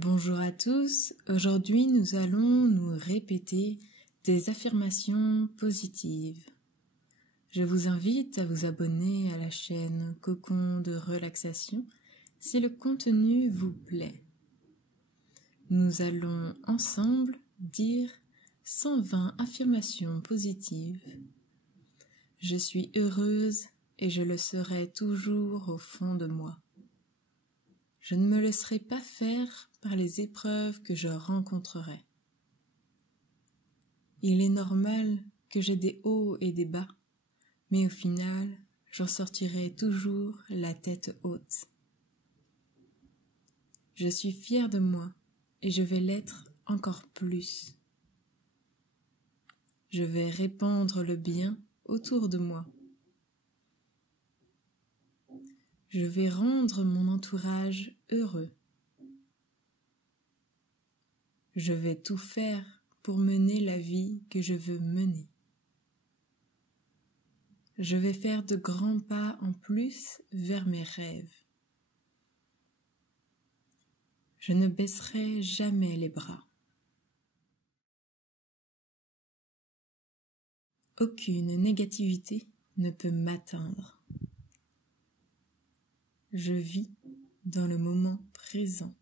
Bonjour à tous, aujourd'hui nous allons nous répéter des affirmations positives. Je vous invite à vous abonner à la chaîne Cocon de relaxation si le contenu vous plaît. Nous allons ensemble dire 120 affirmations positives. Je suis heureuse et je le serai toujours au fond de moi. Je ne me laisserai pas faire par les épreuves que je rencontrerai. Il est normal que j'ai des hauts et des bas, mais au final, j'en sortirai toujours la tête haute. Je suis fière de moi et je vais l'être encore plus. Je vais répandre le bien autour de moi. Je vais rendre mon entourage heureux. Je vais tout faire pour mener la vie que je veux mener. Je vais faire de grands pas en plus vers mes rêves. Je ne baisserai jamais les bras. Aucune négativité ne peut m'atteindre. Je vis dans le moment présent.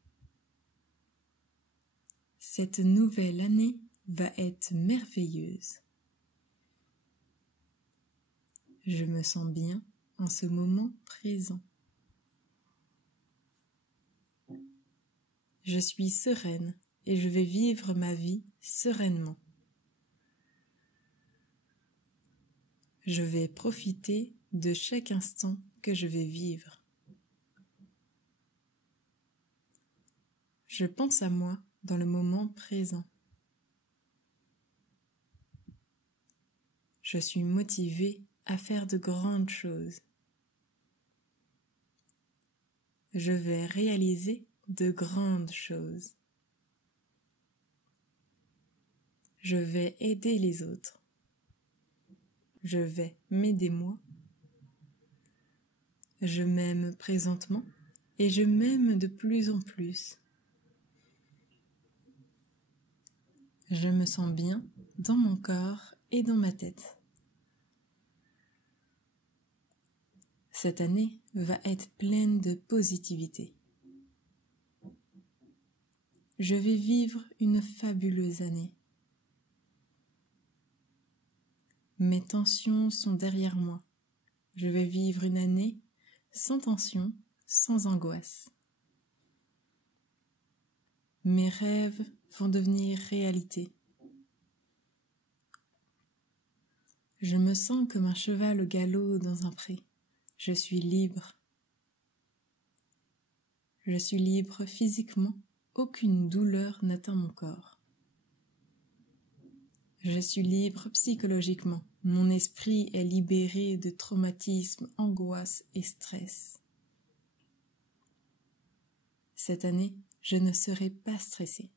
Cette nouvelle année va être merveilleuse. Je me sens bien en ce moment présent. Je suis sereine et je vais vivre ma vie sereinement. Je vais profiter de chaque instant que je vais vivre. Je pense à moi dans le moment présent. Je suis motivée à faire de grandes choses. Je vais réaliser de grandes choses. Je vais aider les autres. Je vais m'aider moi. Je m'aime présentement et je m'aime de plus en plus. Je me sens bien dans mon corps et dans ma tête. Cette année va être pleine de positivité. Je vais vivre une fabuleuse année. Mes tensions sont derrière moi. Je vais vivre une année sans tension, sans angoisse. Mes rêves vont devenir réalité. Je me sens comme un cheval au galop dans un pré. Je suis libre. Je suis libre physiquement. Aucune douleur n'atteint mon corps. Je suis libre psychologiquement. Mon esprit est libéré de traumatismes, angoisses et stress. Cette année, je ne serai pas stressée.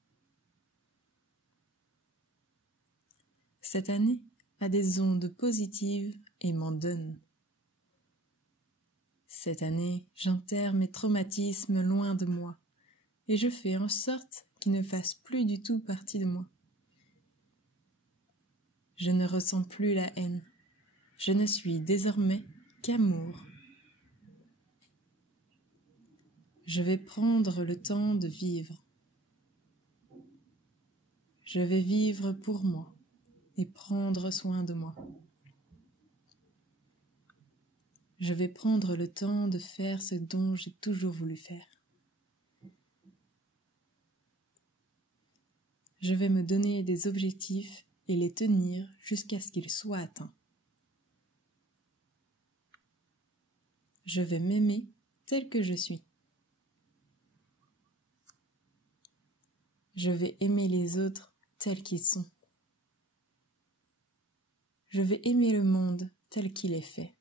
Cette année a des ondes positives et m'en donne. Cette année, j'enterre mes traumatismes loin de moi et je fais en sorte qu'ils ne fassent plus du tout partie de moi. Je ne ressens plus la haine. Je ne suis désormais qu'amour. Je vais prendre le temps de vivre. Je vais vivre pour moi et prendre soin de moi. Je vais prendre le temps de faire ce dont j'ai toujours voulu faire. Je vais me donner des objectifs et les tenir jusqu'à ce qu'ils soient atteints. Je vais m'aimer tel que je suis. Je vais aimer les autres tels qu'ils sont. Je vais aimer le monde tel qu'il est fait.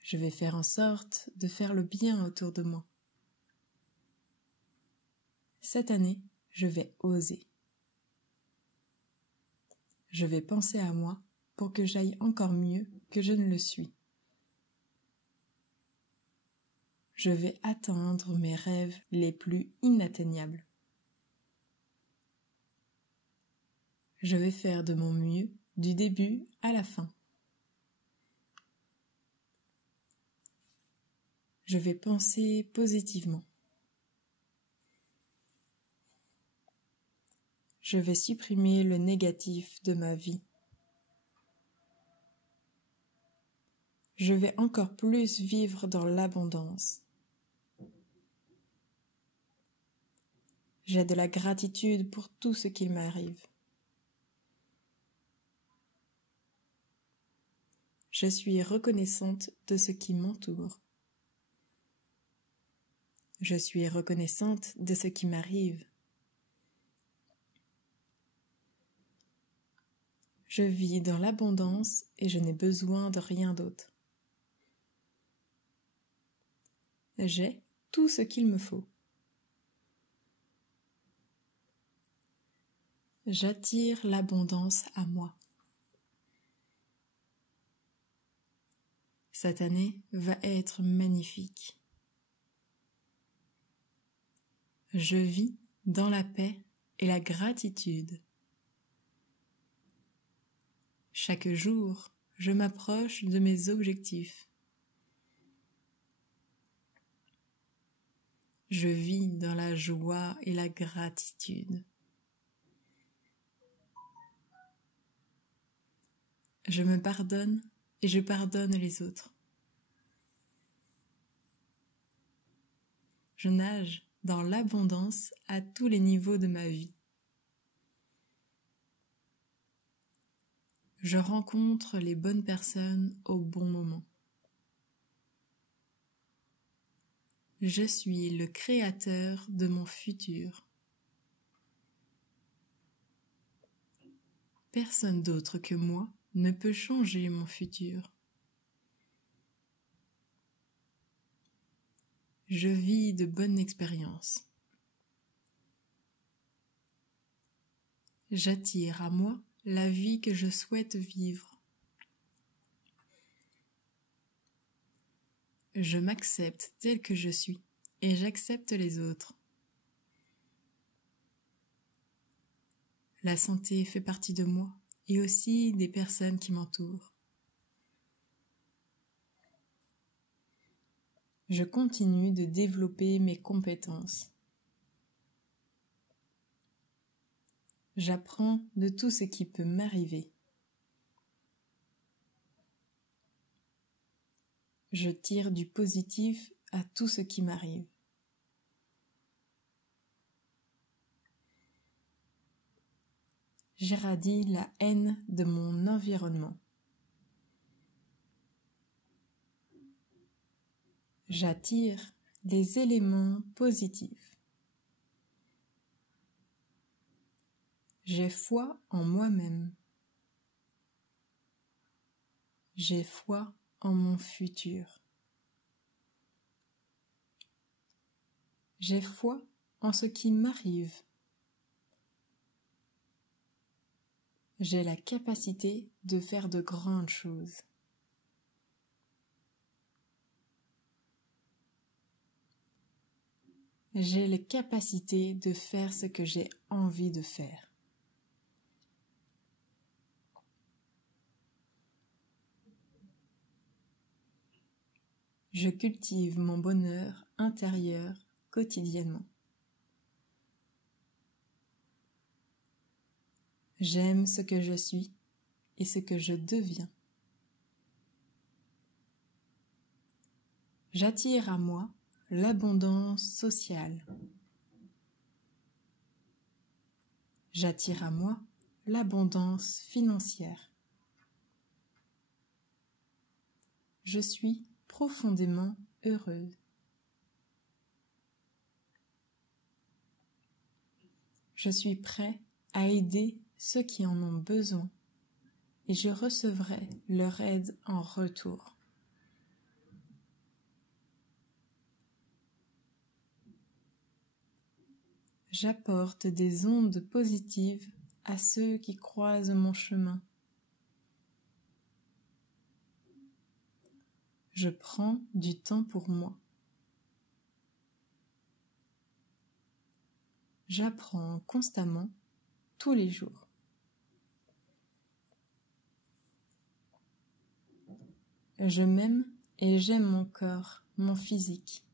Je vais faire en sorte de faire le bien autour de moi. Cette année, je vais oser. Je vais penser à moi pour que j'aille encore mieux que je ne le suis. je vais atteindre mes rêves les plus inatteignables. Je vais faire de mon mieux du début à la fin. Je vais penser positivement. Je vais supprimer le négatif de ma vie. Je vais encore plus vivre dans l'abondance. J'ai de la gratitude pour tout ce qu'il m'arrive. Je suis reconnaissante de ce qui m'entoure. Je suis reconnaissante de ce qui m'arrive. Je vis dans l'abondance et je n'ai besoin de rien d'autre. J'ai tout ce qu'il me faut. J'attire l'abondance à moi. Cette année va être magnifique. Je vis dans la paix et la gratitude. Chaque jour, je m'approche de mes objectifs. Je vis dans la joie et la gratitude. Je me pardonne et je pardonne les autres. Je nage dans l'abondance à tous les niveaux de ma vie. Je rencontre les bonnes personnes au bon moment. Je suis le créateur de mon futur. Personne d'autre que moi ne peut changer mon futur. Je vis de bonnes expériences. J'attire à moi la vie que je souhaite vivre. Je m'accepte tel que je suis et j'accepte les autres. La santé fait partie de moi et aussi des personnes qui m'entourent. Je continue de développer mes compétences. J'apprends de tout ce qui peut m'arriver. Je tire du positif à tout ce qui m'arrive. J'érradie la haine de mon environnement. J'attire les éléments positifs. J'ai foi en moi-même. J'ai foi en mon futur. J'ai foi en ce qui m'arrive. J'ai la capacité de faire de grandes choses. J'ai les capacités de faire ce que j'ai envie de faire. Je cultive mon bonheur intérieur quotidiennement. J'aime ce que je suis et ce que je deviens. J'attire à moi l'abondance sociale. J'attire à moi l'abondance financière. Je suis profondément heureuse. Je suis prêt à aider ceux qui en ont besoin et je recevrai leur aide en retour. J'apporte des ondes positives à ceux qui croisent mon chemin. Je prends du temps pour moi. J'apprends constamment, tous les jours. Je m'aime et j'aime mon corps, mon physique.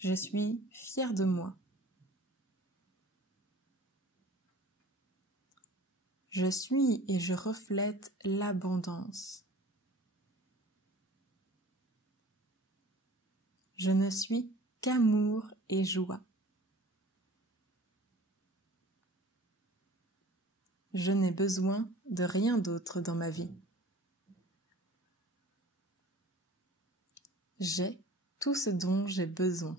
Je suis fière de moi. Je suis et je reflète l'abondance. Je ne suis qu'amour et joie. Je n'ai besoin de rien d'autre dans ma vie. J'ai tout ce dont j'ai besoin.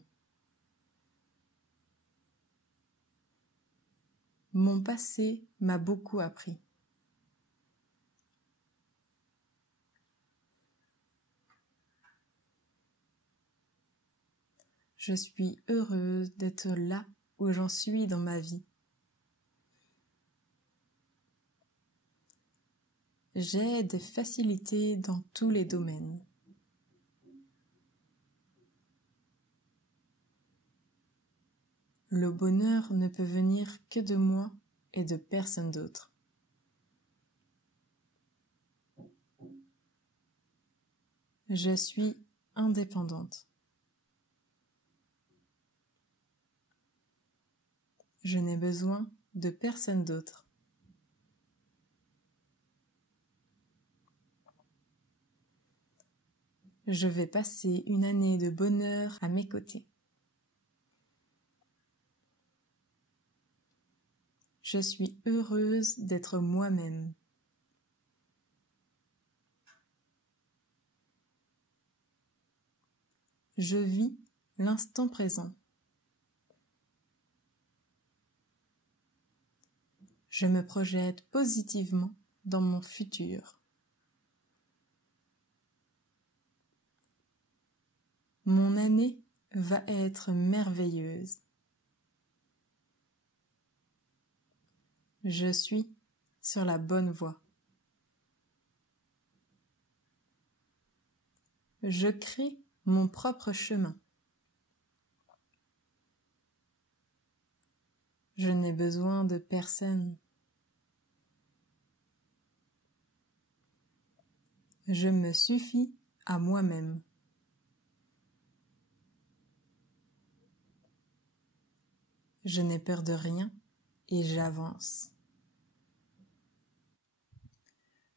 Mon passé m'a beaucoup appris. Je suis heureuse d'être là où j'en suis dans ma vie. J'ai des facilités dans tous les domaines. Le bonheur ne peut venir que de moi et de personne d'autre. Je suis indépendante. Je n'ai besoin de personne d'autre. Je vais passer une année de bonheur à mes côtés. Je suis heureuse d'être moi-même. Je vis l'instant présent. Je me projette positivement dans mon futur. Mon année va être merveilleuse. Je suis sur la bonne voie. Je crée mon propre chemin. Je n'ai besoin de personne. Je me suffis à moi-même. Je n'ai peur de rien et j'avance.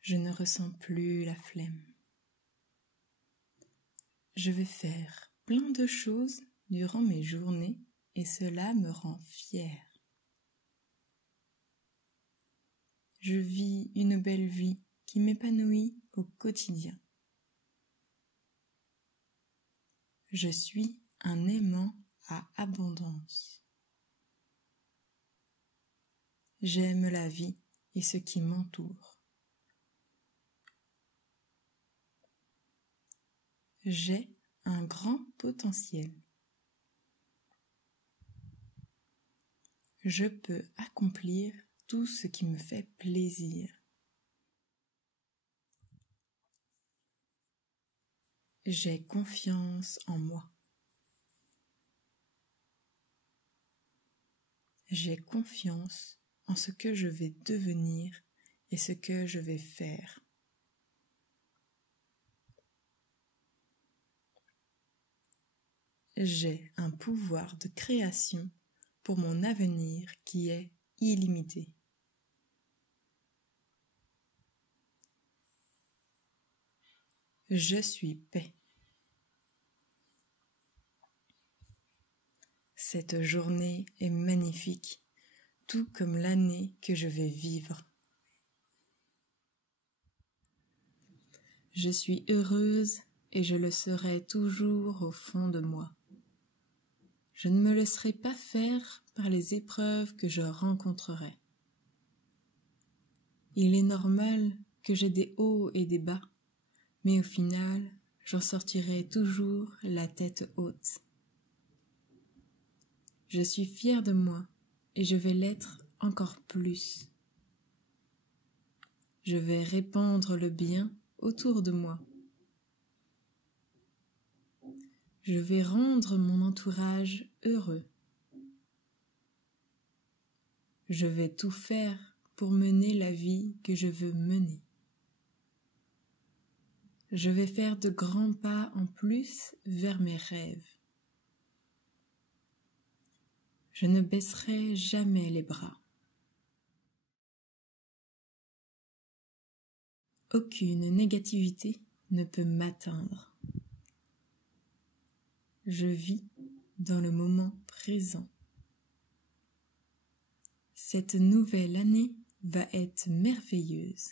Je ne ressens plus la flemme. Je vais faire plein de choses durant mes journées et cela me rend fière. Je vis une belle vie qui m'épanouit au quotidien. Je suis un aimant à abondance. J'aime la vie et ce qui m'entoure. J'ai un grand potentiel. Je peux accomplir tout ce qui me fait plaisir. J'ai confiance en moi. J'ai confiance en ce que je vais devenir et ce que je vais faire. J'ai un pouvoir de création pour mon avenir qui est illimité. Je suis paix. Cette journée est magnifique, tout comme l'année que je vais vivre. Je suis heureuse et je le serai toujours au fond de moi. Je ne me laisserai pas faire par les épreuves que je rencontrerai. Il est normal que j'ai des hauts et des bas, mais au final, j'en sortirai toujours la tête haute. Je suis fière de moi et je vais l'être encore plus. Je vais répandre le bien autour de moi. Je vais rendre mon entourage heureux. Je vais tout faire pour mener la vie que je veux mener. Je vais faire de grands pas en plus vers mes rêves. Je ne baisserai jamais les bras. Aucune négativité ne peut m'atteindre. Je vis dans le moment présent. Cette nouvelle année va être merveilleuse.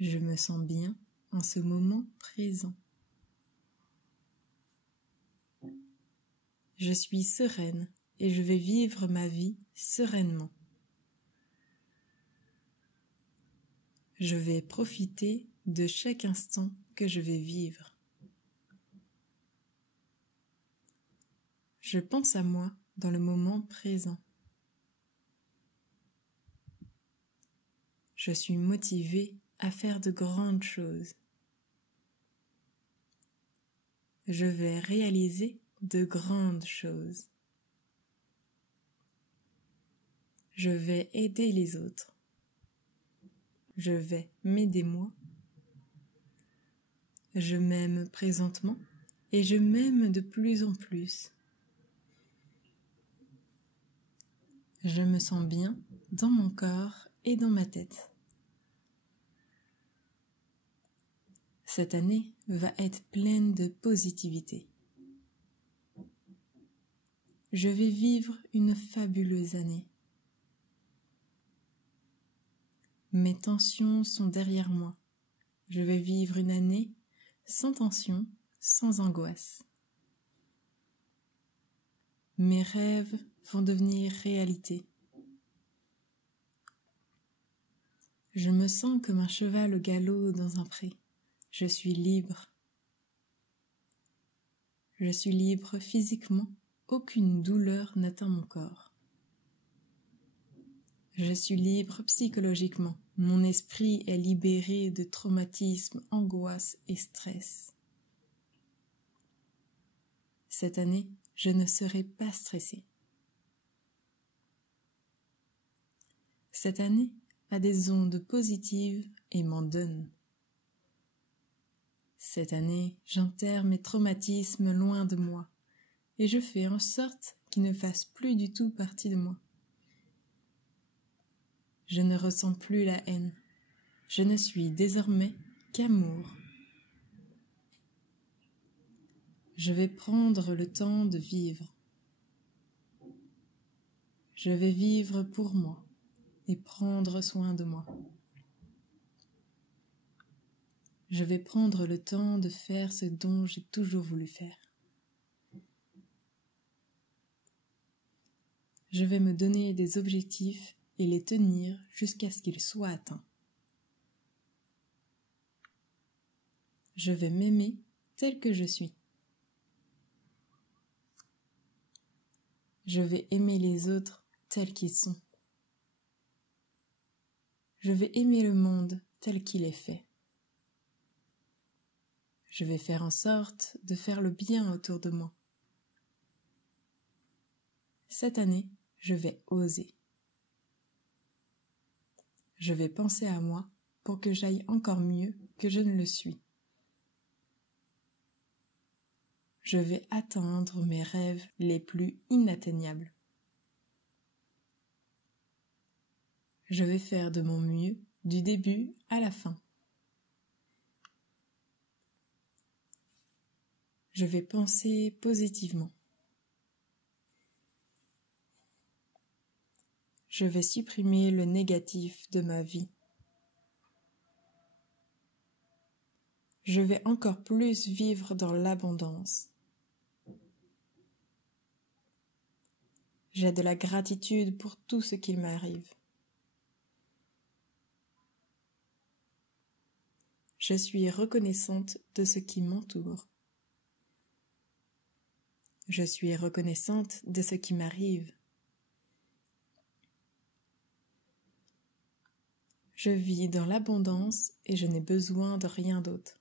Je me sens bien en ce moment présent. Je suis sereine et je vais vivre ma vie sereinement. Je vais profiter de chaque instant que je vais vivre. Je pense à moi dans le moment présent. Je suis motivée à faire de grandes choses. Je vais réaliser de grandes choses. Je vais aider les autres. Je vais m'aider moi. Je m'aime présentement et je m'aime de plus en plus. Je me sens bien dans mon corps et dans ma tête. Cette année va être pleine de positivité. Je vais vivre une fabuleuse année. Mes tensions sont derrière moi. Je vais vivre une année sans tension, sans angoisse. Mes rêves vont devenir réalité. Je me sens comme un cheval au galop dans un pré. Je suis libre. Je suis libre physiquement. Aucune douleur n'atteint mon corps. Je suis libre psychologiquement. Mon esprit est libéré de traumatismes, angoisses et stress. Cette année, je ne serai pas stressée. Cette année a des ondes positives et m'en donne. Cette année, j'enterre mes traumatismes loin de moi et je fais en sorte qu'ils ne fassent plus du tout partie de moi. Je ne ressens plus la haine. Je ne suis désormais qu'amour. Je vais prendre le temps de vivre. Je vais vivre pour moi et prendre soin de moi. Je vais prendre le temps de faire ce dont j'ai toujours voulu faire. Je vais me donner des objectifs et les tenir jusqu'à ce qu'ils soient atteints. Je vais m'aimer tel que je suis. Je vais aimer les autres tels qu'ils sont. Je vais aimer le monde tel qu'il est fait. Je vais faire en sorte de faire le bien autour de moi. Cette année, je vais oser. Je vais penser à moi pour que j'aille encore mieux que je ne le suis. Je vais atteindre mes rêves les plus inatteignables. Je vais faire de mon mieux du début à la fin. Je vais penser positivement. Je vais supprimer le négatif de ma vie. Je vais encore plus vivre dans l'abondance. J'ai de la gratitude pour tout ce qu'il m'arrive. Je suis reconnaissante de ce qui m'entoure. Je suis reconnaissante de ce qui m'arrive. Je vis dans l'abondance et je n'ai besoin de rien d'autre.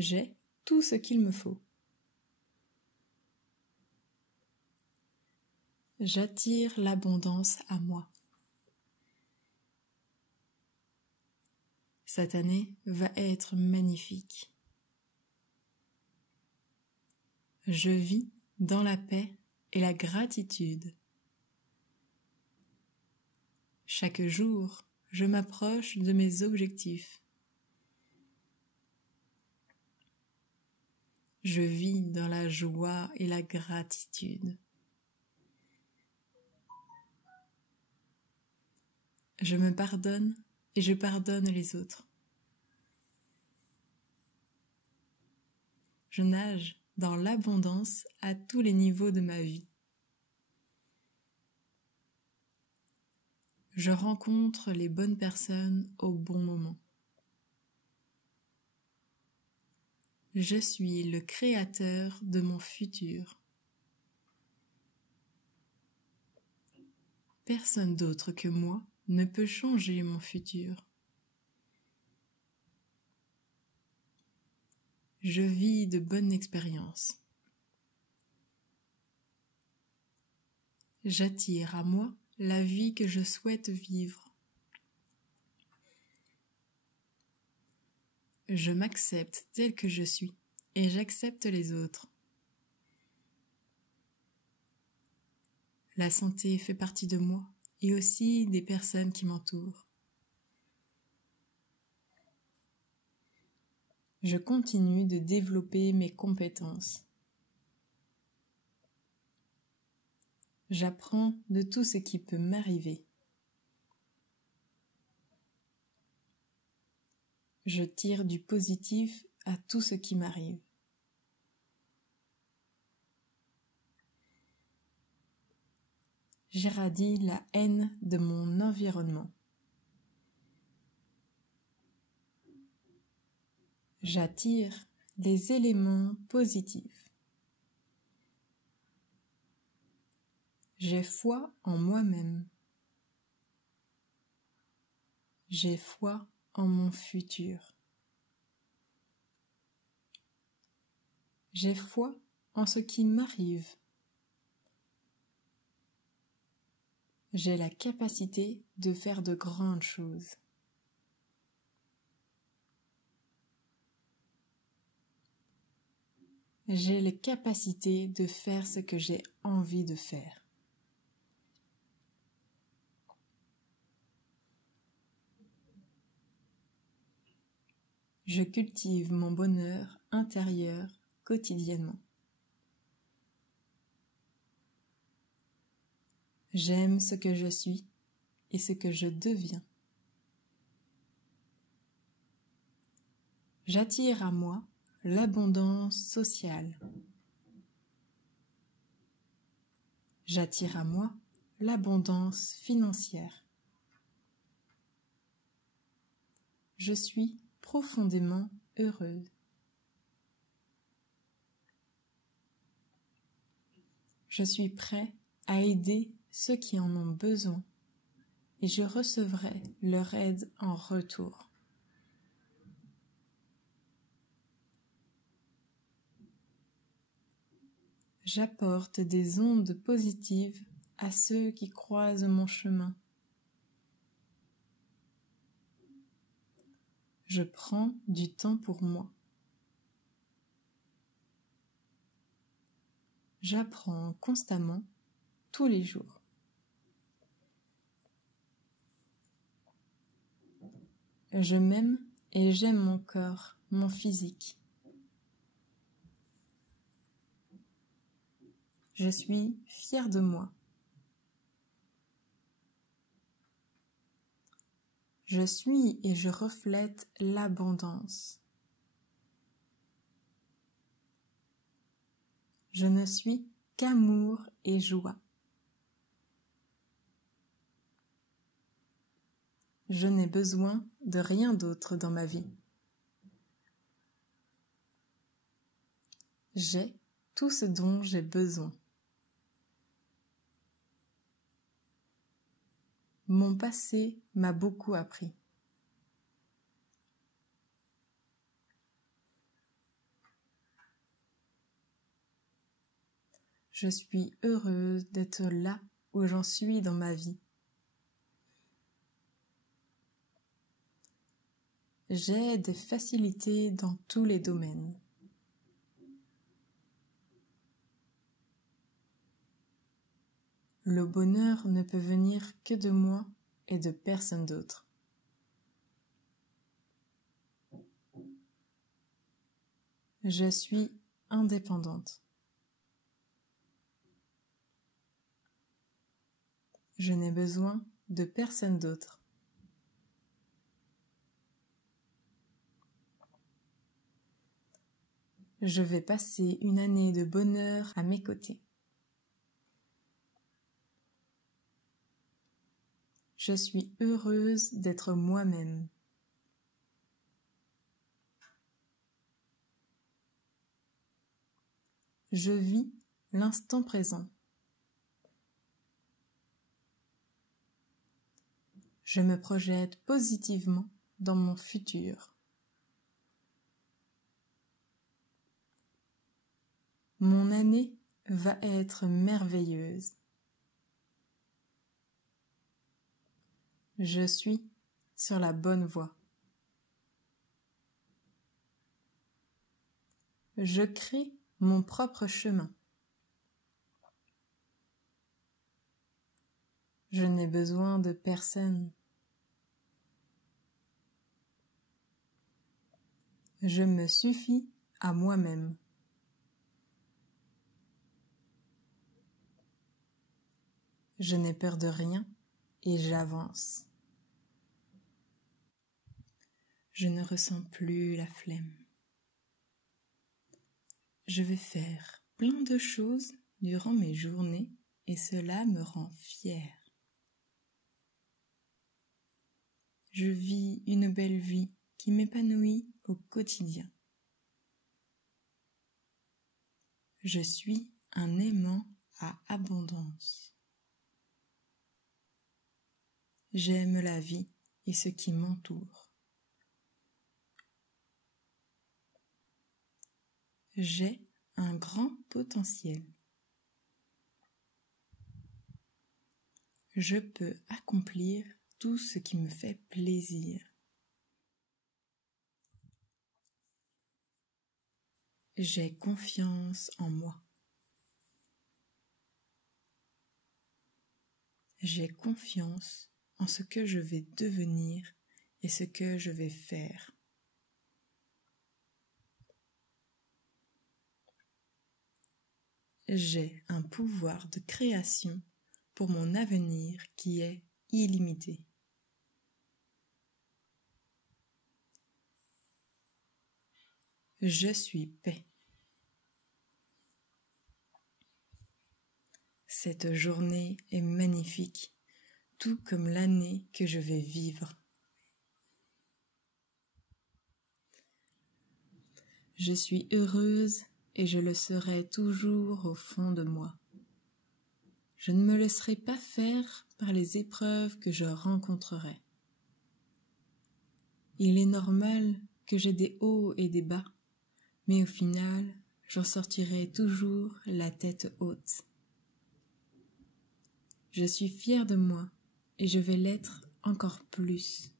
j'ai tout ce qu'il me faut. J'attire l'abondance à moi. Cette année va être magnifique. Je vis dans la paix et la gratitude. Chaque jour, je m'approche de mes objectifs. Je vis dans la joie et la gratitude. Je me pardonne et je pardonne les autres. Je nage dans l'abondance à tous les niveaux de ma vie. Je rencontre les bonnes personnes au bon moment. Je suis le créateur de mon futur. Personne d'autre que moi ne peut changer mon futur. Je vis de bonnes expériences. J'attire à moi la vie que je souhaite vivre. Je m'accepte tel que je suis et j'accepte les autres. La santé fait partie de moi et aussi des personnes qui m'entourent. Je continue de développer mes compétences. J'apprends de tout ce qui peut m'arriver. Je tire du positif à tout ce qui m'arrive. J'éradique la haine de mon environnement. J'attire les éléments positifs. J'ai foi en moi-même. J'ai foi en mon futur. J'ai foi en ce qui m'arrive. J'ai la capacité de faire de grandes choses. J'ai les capacités de faire ce que j'ai envie de faire. Je cultive mon bonheur intérieur quotidiennement. J'aime ce que je suis et ce que je deviens. J'attire à moi l'abondance sociale. J'attire à moi l'abondance financière. Je suis profondément heureuse. Je suis prêt à aider ceux qui en ont besoin et je recevrai leur aide en retour. J'apporte des ondes positives à ceux qui croisent mon chemin. Je prends du temps pour moi. J'apprends constamment, tous les jours. Je m'aime et j'aime mon corps, mon physique. Je suis fière de moi. Je suis et je reflète l'abondance. Je ne suis qu'amour et joie. Je n'ai besoin de rien d'autre dans ma vie. J'ai tout ce dont j'ai besoin. Mon passé m'a beaucoup appris. Je suis heureuse d'être là où j'en suis dans ma vie. J'ai des facilités dans tous les domaines. Le bonheur ne peut venir que de moi et de personne d'autre. Je suis indépendante. Je n'ai besoin de personne d'autre. Je vais passer une année de bonheur à mes côtés. Je suis heureuse d'être moi-même. Je vis l'instant présent. Je me projette positivement dans mon futur. Mon année va être merveilleuse. Je suis sur la bonne voie. Je crée mon propre chemin. Je n'ai besoin de personne. Je me suffis à moi-même. Je n'ai peur de rien et j'avance. Je ne ressens plus la flemme. Je vais faire plein de choses durant mes journées et cela me rend fière. Je vis une belle vie qui m'épanouit au quotidien. Je suis un aimant à abondance. J'aime la vie et ce qui m'entoure. J'ai un grand potentiel. Je peux accomplir tout ce qui me fait plaisir. J'ai confiance en moi. J'ai confiance en ce que je vais devenir et ce que je vais faire. J'ai un pouvoir de création pour mon avenir qui est illimité. Je suis paix. Cette journée est magnifique, tout comme l'année que je vais vivre. Je suis heureuse et je le serai toujours au fond de moi. Je ne me laisserai pas faire par les épreuves que je rencontrerai. Il est normal que j'ai des hauts et des bas, mais au final, j'en sortirai toujours la tête haute. Je suis fière de moi et je vais l'être encore plus.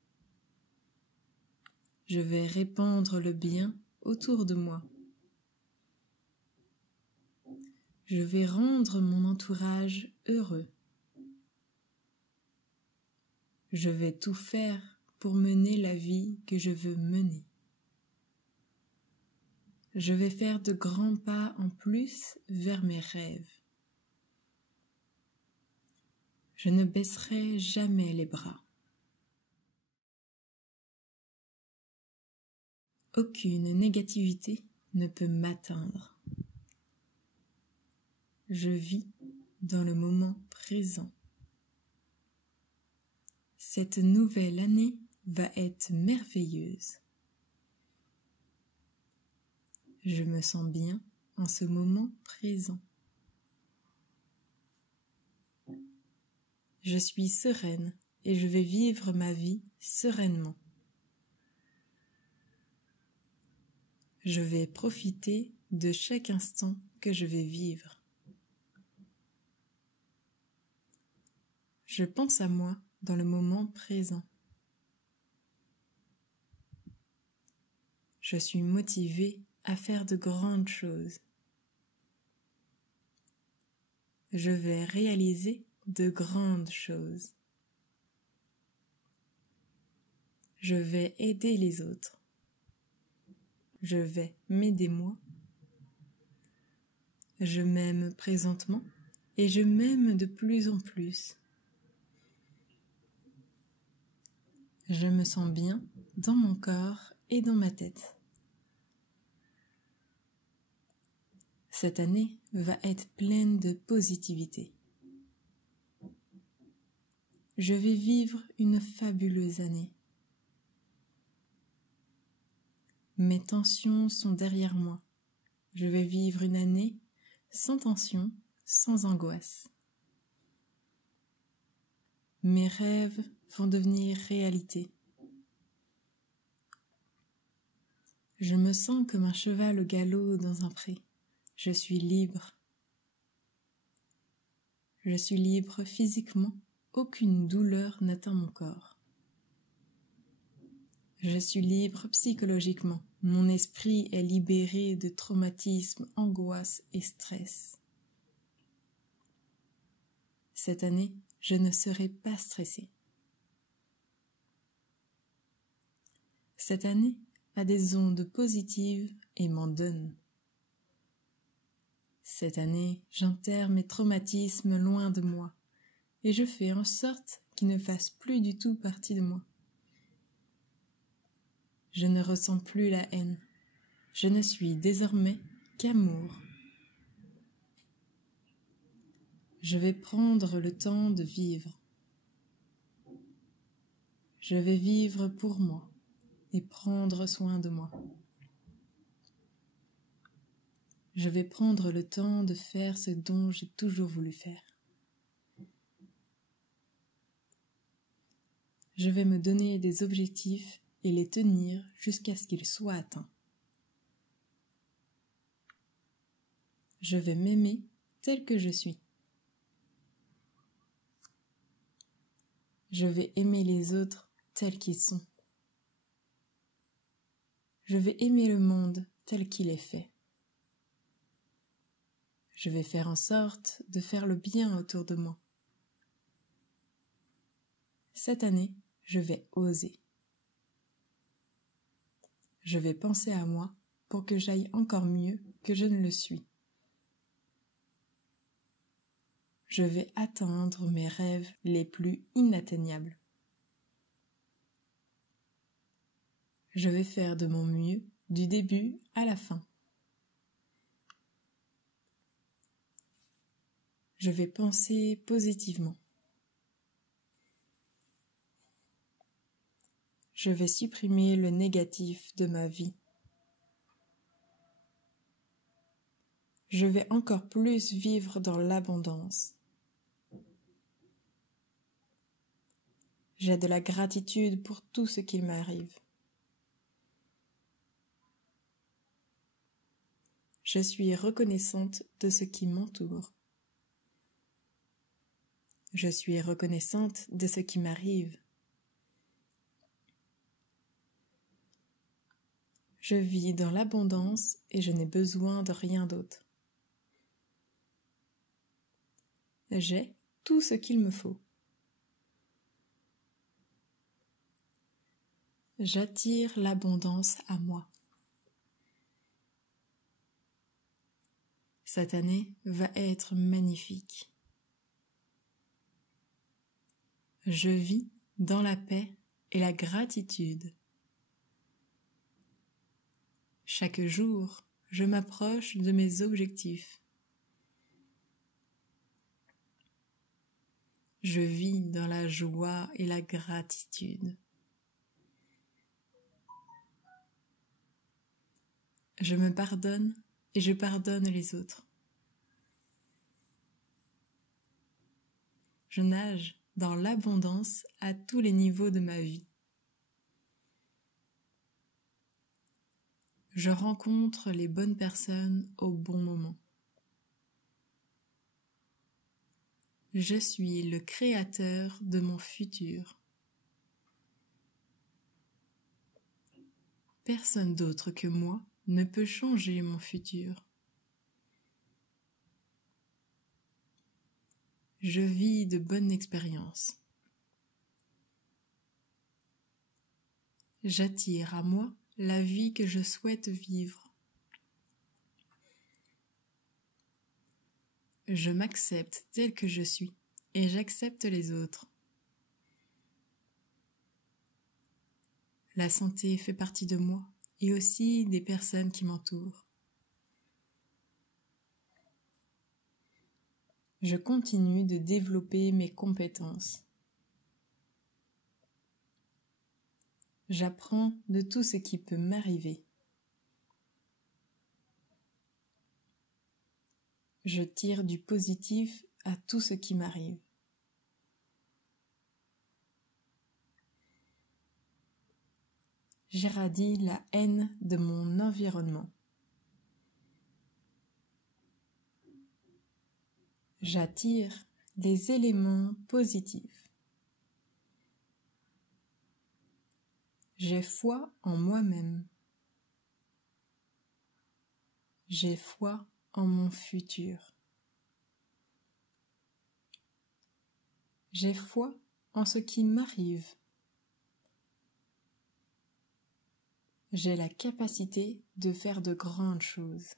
Je vais répandre le bien autour de moi. Je vais rendre mon entourage heureux. Je vais tout faire pour mener la vie que je veux mener. Je vais faire de grands pas en plus vers mes rêves. Je ne baisserai jamais les bras. Aucune négativité ne peut m'atteindre. Je vis dans le moment présent. Cette nouvelle année va être merveilleuse. Je me sens bien en ce moment présent. Je suis sereine et je vais vivre ma vie sereinement. Je vais profiter de chaque instant que je vais vivre. Je pense à moi dans le moment présent. Je suis motivée à faire de grandes choses. Je vais réaliser de grandes choses. Je vais aider les autres. Je vais m'aider moi. Je m'aime présentement et je m'aime de plus en plus. Je me sens bien dans mon corps et dans ma tête. Cette année va être pleine de positivité. Je vais vivre une fabuleuse année. Mes tensions sont derrière moi. Je vais vivre une année sans tension, sans angoisse. Mes rêves vont devenir réalité. Je me sens comme un cheval au galop dans un pré. Je suis libre. Je suis libre physiquement. Aucune douleur n'atteint mon corps. Je suis libre psychologiquement. Mon esprit est libéré de traumatismes, angoisses et stress. Cette année, je ne serai pas stressée. Cette année a des ondes positives et m'en donne. Cette année, j'enterre mes traumatismes loin de moi et je fais en sorte qu'ils ne fassent plus du tout partie de moi. Je ne ressens plus la haine. Je ne suis désormais qu'amour. Je vais prendre le temps de vivre. Je vais vivre pour moi et prendre soin de moi. Je vais prendre le temps de faire ce dont j'ai toujours voulu faire. Je vais me donner des objectifs et les tenir jusqu'à ce qu'ils soient atteints. Je vais m'aimer tel que je suis. Je vais aimer les autres tels qu'ils sont. Je vais aimer le monde tel qu'il est fait. Je vais faire en sorte de faire le bien autour de moi. Cette année, je vais oser. Je vais penser à moi pour que j'aille encore mieux que je ne le suis. Je vais atteindre mes rêves les plus inatteignables. Je vais faire de mon mieux du début à la fin. Je vais penser positivement. Je vais supprimer le négatif de ma vie. Je vais encore plus vivre dans l'abondance. J'ai de la gratitude pour tout ce qu'il m'arrive. Je suis reconnaissante de ce qui m'entoure. Je suis reconnaissante de ce qui m'arrive. Je vis dans l'abondance et je n'ai besoin de rien d'autre. J'ai tout ce qu'il me faut. J'attire l'abondance à moi. Cette année va être magnifique. Je vis dans la paix et la gratitude. Chaque jour, je m'approche de mes objectifs. Je vis dans la joie et la gratitude. Je me pardonne et je pardonne les autres. Je nage dans l'abondance à tous les niveaux de ma vie. Je rencontre les bonnes personnes au bon moment. Je suis le créateur de mon futur. Personne d'autre que moi ne peut changer mon futur. Je vis de bonnes expériences. J'attire à moi la vie que je souhaite vivre. Je m'accepte tel que je suis et j'accepte les autres. La santé fait partie de moi et aussi des personnes qui m'entourent. Je continue de développer mes compétences. J'apprends de tout ce qui peut m'arriver. Je tire du positif à tout ce qui m'arrive. J'éradique la haine de mon environnement. J'attire les éléments positifs. J'ai foi en moi-même. J'ai foi en mon futur. J'ai foi en ce qui m'arrive. J'ai la capacité de faire de grandes choses.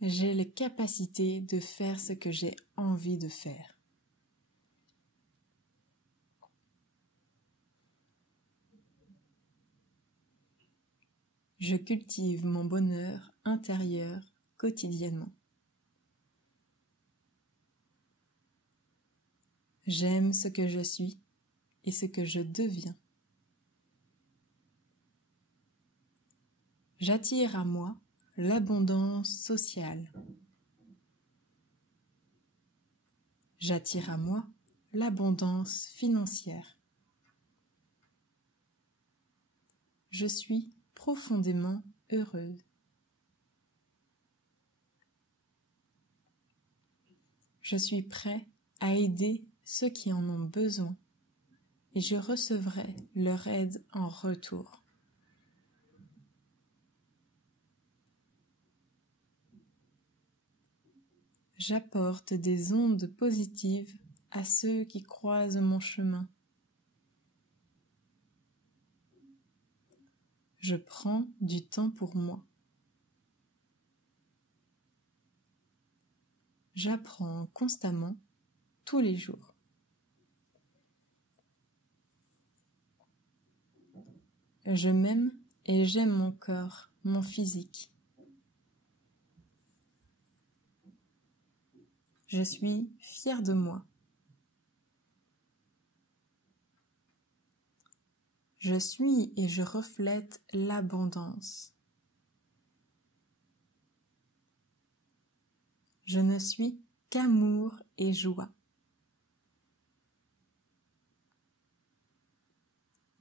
J'ai les capacités de faire ce que j'ai envie de faire. Je cultive mon bonheur intérieur quotidiennement. J'aime ce que je suis et ce que je deviens. J'attire à moi l'abondance sociale. J'attire à moi l'abondance financière. Je suis profondément heureuse. Je suis prêt à aider ceux qui en ont besoin et je recevrai leur aide en retour. J'apporte des ondes positives à ceux qui croisent mon chemin. Je prends du temps pour moi. J'apprends constamment, tous les jours. Je m'aime et j'aime mon corps, mon physique. Je suis fière de moi. Je suis et je reflète l'abondance. Je ne suis qu'amour et joie.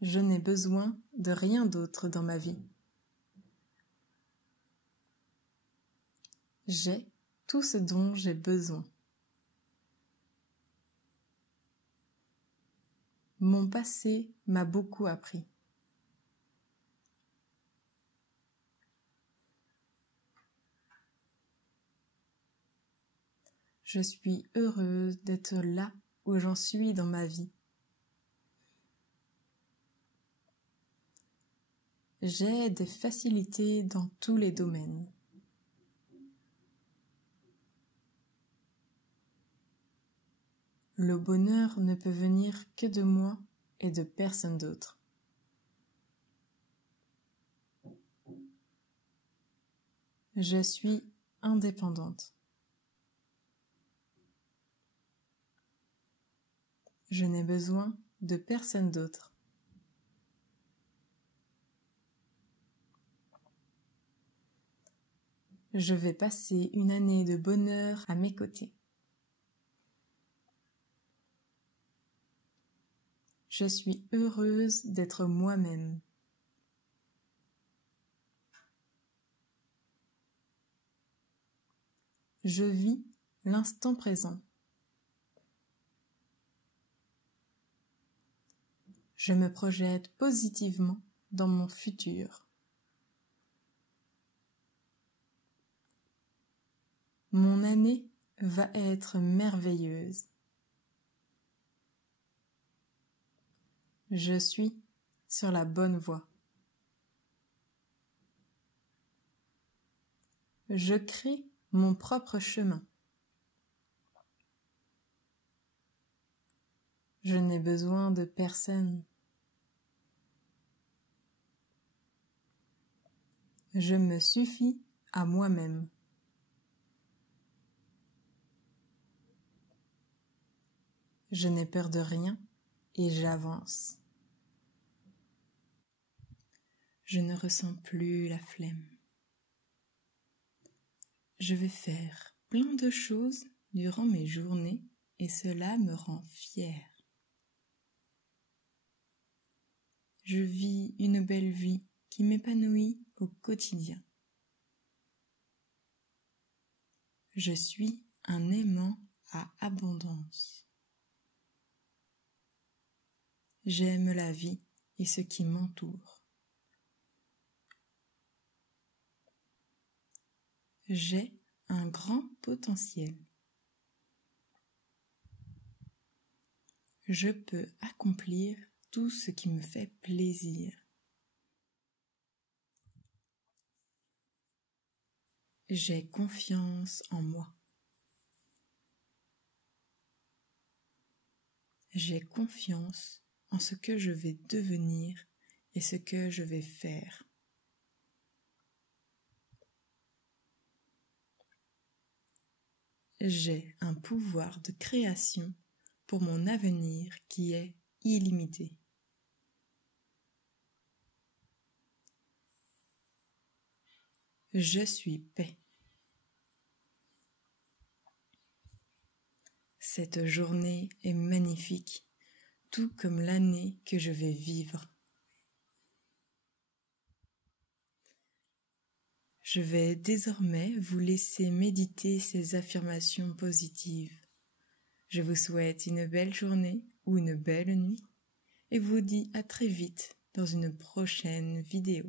Je n'ai besoin de rien d'autre dans ma vie. J'ai tout ce dont j'ai besoin. Mon passé m'a beaucoup appris. Je suis heureuse d'être là où j'en suis dans ma vie. J'ai des facilités dans tous les domaines. Le bonheur ne peut venir que de moi et de personne d'autre. Je suis indépendante. Je n'ai besoin de personne d'autre. Je vais passer une année de bonheur à mes côtés. Je suis heureuse d'être moi-même. Je vis l'instant présent. Je me projette positivement dans mon futur. Mon année va être merveilleuse. Je suis sur la bonne voie. Je crée mon propre chemin. Je n'ai besoin de personne. Je me suffis à moi-même. Je n'ai peur de rien et j'avance. Je ne ressens plus la flemme. Je vais faire plein de choses durant mes journées et cela me rend fière. Je vis une belle vie qui m'épanouit au quotidien. Je suis un aimant à abondance. J'aime la vie et ce qui m'entoure. J'ai un grand potentiel. Je peux accomplir tout ce qui me fait plaisir. J'ai confiance en moi. J'ai confiance en ce que je vais devenir et ce que je vais faire. J'ai un pouvoir de création pour mon avenir qui est illimité. Je suis paix. Cette journée est magnifique, tout comme l'année que je vais vivre. Je vais désormais vous laisser méditer ces affirmations positives. Je vous souhaite une belle journée ou une belle nuit et vous dis à très vite dans une prochaine vidéo.